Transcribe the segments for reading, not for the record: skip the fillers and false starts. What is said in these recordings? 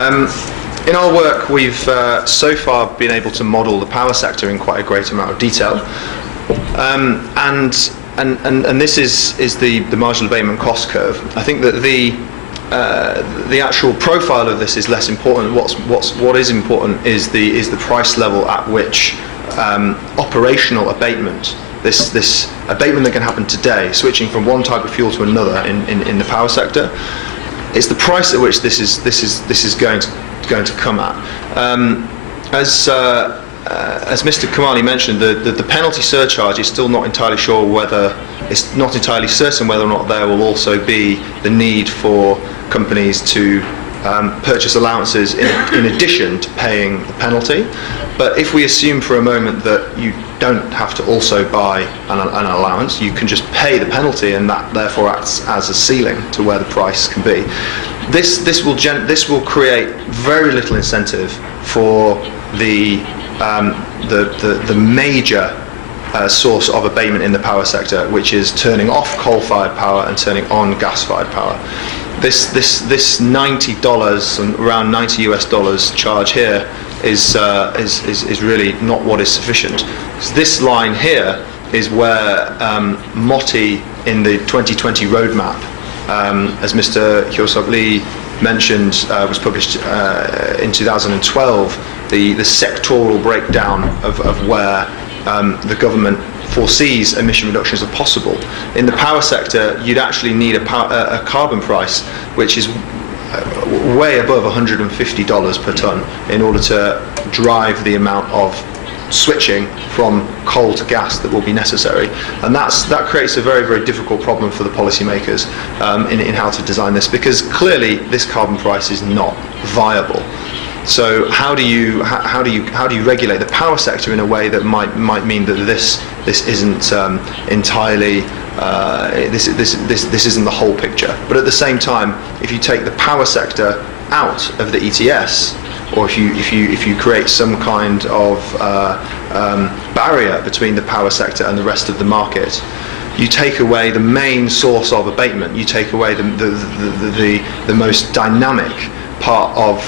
In our work, we've so far been able to model the power sector in quite a great amount of detail, and this is the marginal abatement cost curve. I think that the actual profile of this is less important. What is important is the price level at which operational abatement, this abatement that can happen today, switching from one type of fuel to another in the power sector. It's the price at which this is going to come at. As Mr. Kamali mentioned, the penalty surcharge is still not entirely sure whether it's not entirely certain whether or not there will also be the need for companies to purchase allowances in addition to paying the penalty. But if we assume for a moment that you don't have to also buy an allowance, you can just pay the penalty, and that therefore acts as a ceiling to where the price can be. This will create very little incentive for the major source of abatement in the power sector, which is turning off coal-fired power and turning on gas-fired power. This $90 and around $90 charge here is really not what is sufficient. So this line here is where MOTI in the 2020 roadmap, as Mr. Hyosok Lee mentioned, was published in 2012, the sectoral breakdown of where the government foresees emission reductions are possible. In the power sector, you'd actually need a carbon price which is way above $150 per tonne in order to drive the amount of switching from coal to gas that will be necessary, and that creates a very, very difficult problem for the policymakers in how to design this, because clearly this carbon price is not viable. So how do you regulate the power sector in a way that might mean that this isn't entirely this isn't the whole picture? But at the same time, if you take the power sector out of the ETS, or if you create some kind of barrier between the power sector and the rest of the market, you take away the main source of abatement. You take away the most dynamic part of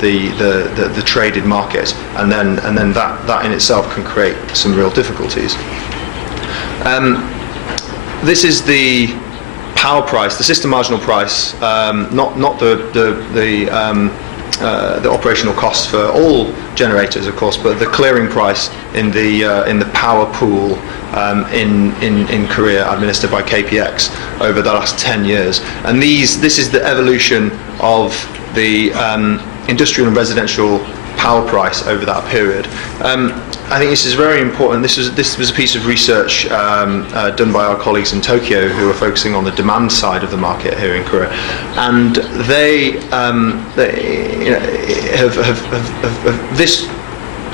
the traded market, and then that in itself can create some real difficulties. This is the power price, the system marginal price, not the operational costs for all generators, of course, but the clearing price in the power pool in Korea, administered by KPX over the last 10 years. And this is the evolution of the industrial and residential power price over that period. I think this is very important. This was a piece of research done by our colleagues in Tokyo, who are focusing on the demand side of the market here in Korea, and this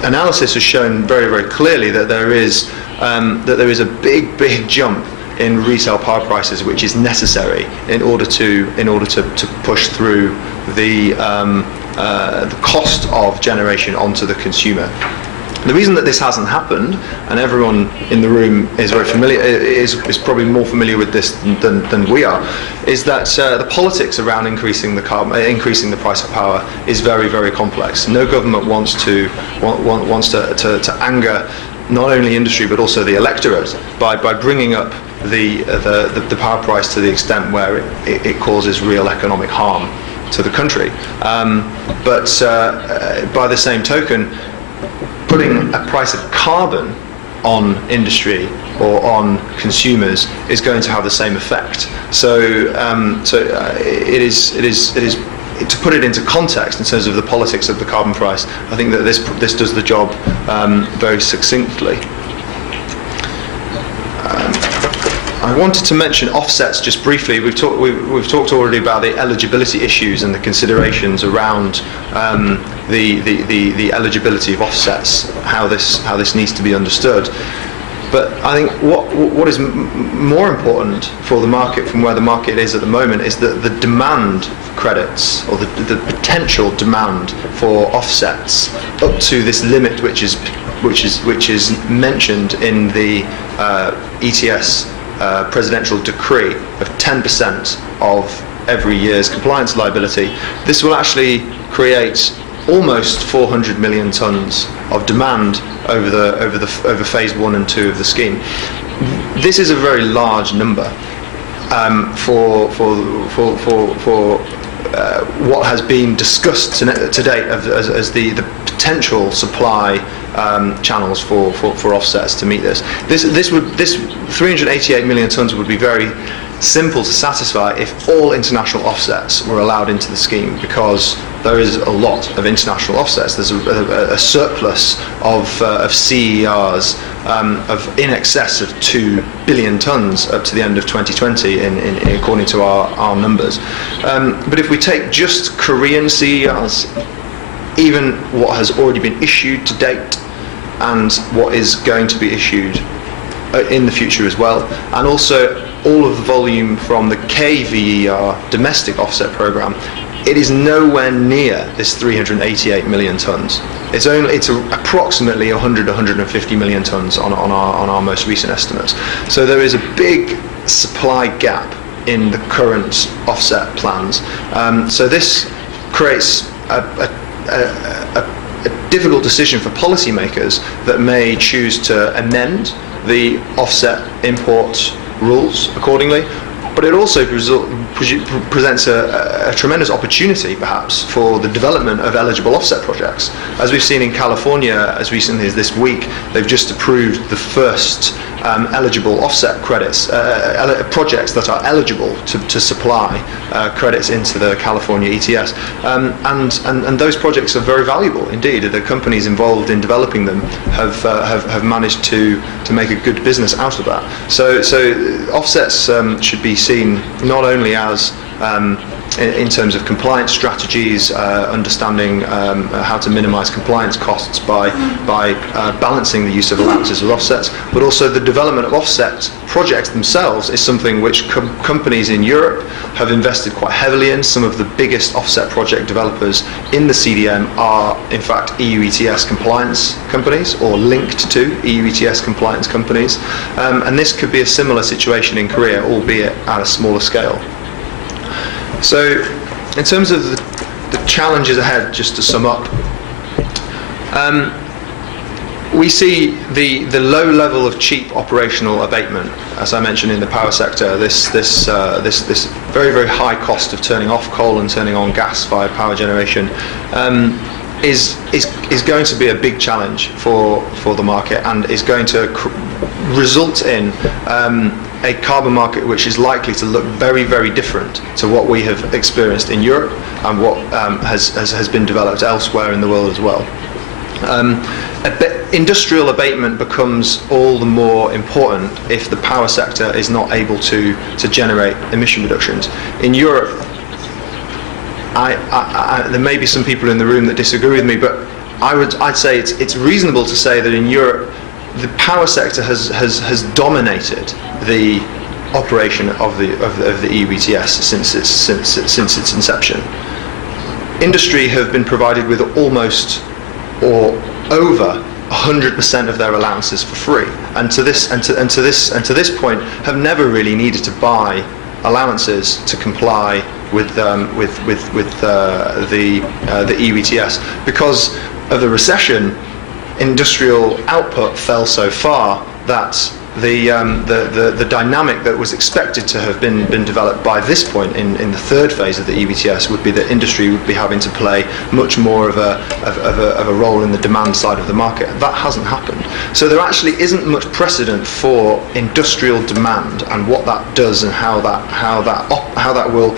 analysis has shown very, very clearly that there is a big jump in retail power prices, which is necessary in order to push through the cost of generation onto the consumer. The reason that this hasn't happened, and everyone in the room is very familiar, is probably more familiar with this than we are, is that the politics around increasing the price of power is very, very complex. No government wants to anger not only industry but also the electorate by bringing up the power price to the extent where it causes real economic harm to the country. But by the same token, putting a price of carbon on industry or on consumers is going to have the same effect. So, it is to put it into context in terms of the politics of the carbon price. I think that this does the job very succinctly. I wanted to mention offsets just briefly. We've talked already about the eligibility issues and the considerations around the eligibility of offsets, how this needs to be understood. But I think what is more important for the market, from where the market is at the moment, is that the demand for credits, or the potential demand for offsets, up to this limit which is mentioned in the ETS presidential decree of 10% of every year's compliance liability, this will actually create almost 400 million tons of demand over phase 1 and 2 of the scheme. This is a very large number for what has been discussed to date as the potential supply channels for offsets to meet this. This 388 million tons would be very simple to satisfy if all international offsets were allowed into the scheme, because there is a lot of international offsets. There's a surplus of CERs of in excess of 2 billion tons up to the end of 2020, according to our numbers. But if we take just Korean CERs, even what has already been issued to date and what is going to be issued in the future as well, and also all of the volume from the KVER domestic offset program, it is nowhere near this 388 million tons. It's approximately 150 million tons on our most recent estimates. So there is a big supply gap in the current offset plans. So this creates a difficult decision for policymakers that may choose to amend the offset import rules accordingly, but it also presents a tremendous opportunity, perhaps, for the development of eligible offset projects. As we've seen in California as recently as this week, they've just approved the first eligible offset credits, projects that are eligible to supply credits into the California ETS. And those projects are very valuable indeed. The companies involved in developing them have managed to make a good business out of that. So offsets should be seen not only as in terms of compliance strategies, understanding how to minimize compliance costs by balancing the use of allowances with offsets, but also the development of offset projects themselves is something which companies in Europe have invested quite heavily in. Some of the biggest offset project developers in the CDM are in fact EU ETS compliance companies or linked to EU ETS compliance companies, and this could be a similar situation in Korea, albeit at a smaller scale. So, in terms of the challenges ahead, just to sum up, we see the low level of cheap operational abatement, as I mentioned in the power sector. This very, very high cost of turning off coal and turning on gas-fired power generation is going to be a big challenge for the market, and is going to result in a carbon market which is likely to look very, very different to what we have experienced in Europe and what has been developed elsewhere in the world as well. Industrial abatement becomes all the more important if the power sector is not able to generate emission reductions. In Europe, there may be some people in the room that disagree with me, but I'd say it's reasonable to say that in Europe the power sector has dominated the operation of the EU ETS since its inception. Industry have been provided with almost or over 100% of their allowances for free, and to this point have never really needed to buy allowances to comply with the EU ETS. Because of the recession, industrial output fell so far that the dynamic that was expected to have been developed by this point in the third phase of the EU ETS would be that industry would be having to play much more of a role in the demand side of the market. That hasn't happened. So there actually isn't much precedent for industrial demand and what that does and how that will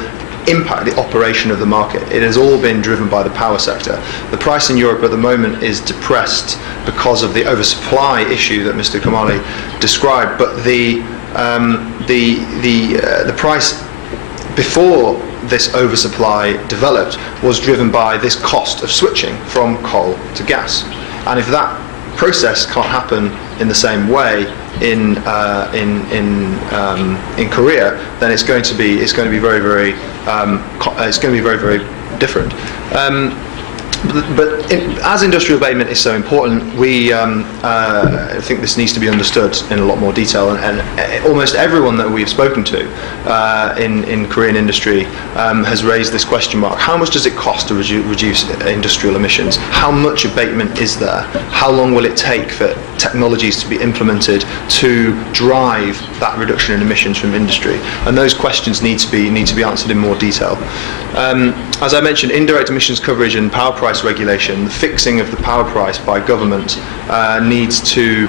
impact the operation of the market. It has all been driven by the power sector. The price in Europe at the moment is depressed because of the oversupply issue that Mr. Kamali described, but the price before this oversupply developed was driven by this cost of switching from coal to gas. And if that process can't happen in the same way in Korea, then it's going to be very, very different. as industrial abatement is so important, we I think this needs to be understood in a lot more detail. And almost everyone that we've spoken to in Korean industry has raised this question mark: how much does it cost to reduce industrial emissions? How much abatement is there? How long will it take for technologies to be implemented to drive that reduction in emissions from industry? And those questions need to be answered in more detail. As I mentioned, indirect emissions coverage and power price regulation, the fixing of the power price by government needs to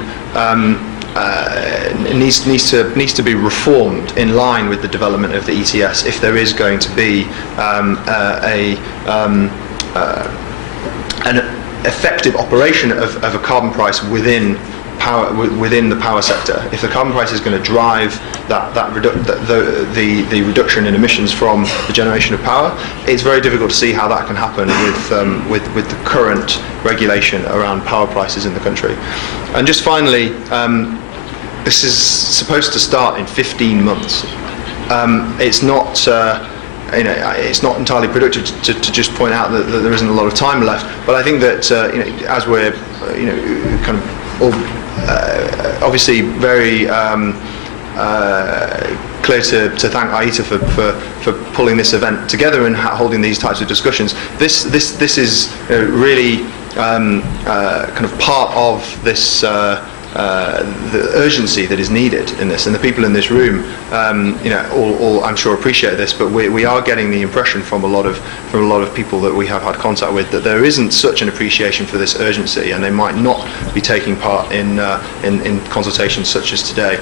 be reformed in line with the development of the ETS if there is going to be an effective operation of a carbon price within the power sector. If the carbon price is going to drive the reduction in emissions from the generation of power, it's very difficult to see how that can happen with the current regulation around power prices in the country. And just finally, this is supposed to start in 15 months. It's not. It's not entirely productive to just point out that there isn't a lot of time left. But I think that as we're kind of all obviously very clear to thank AITA for pulling this event together and holding these types of discussions. This is really kind of part of this. The urgency that is needed in this, and the people in this room, all I'm sure appreciate this. But we are getting the impression from a lot of people that we have had contact with that there isn't such an appreciation for this urgency, and they might not be taking part in consultations such as today,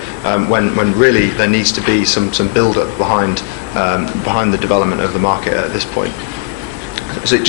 when really there needs to be some build-up behind the development of the market at this point. So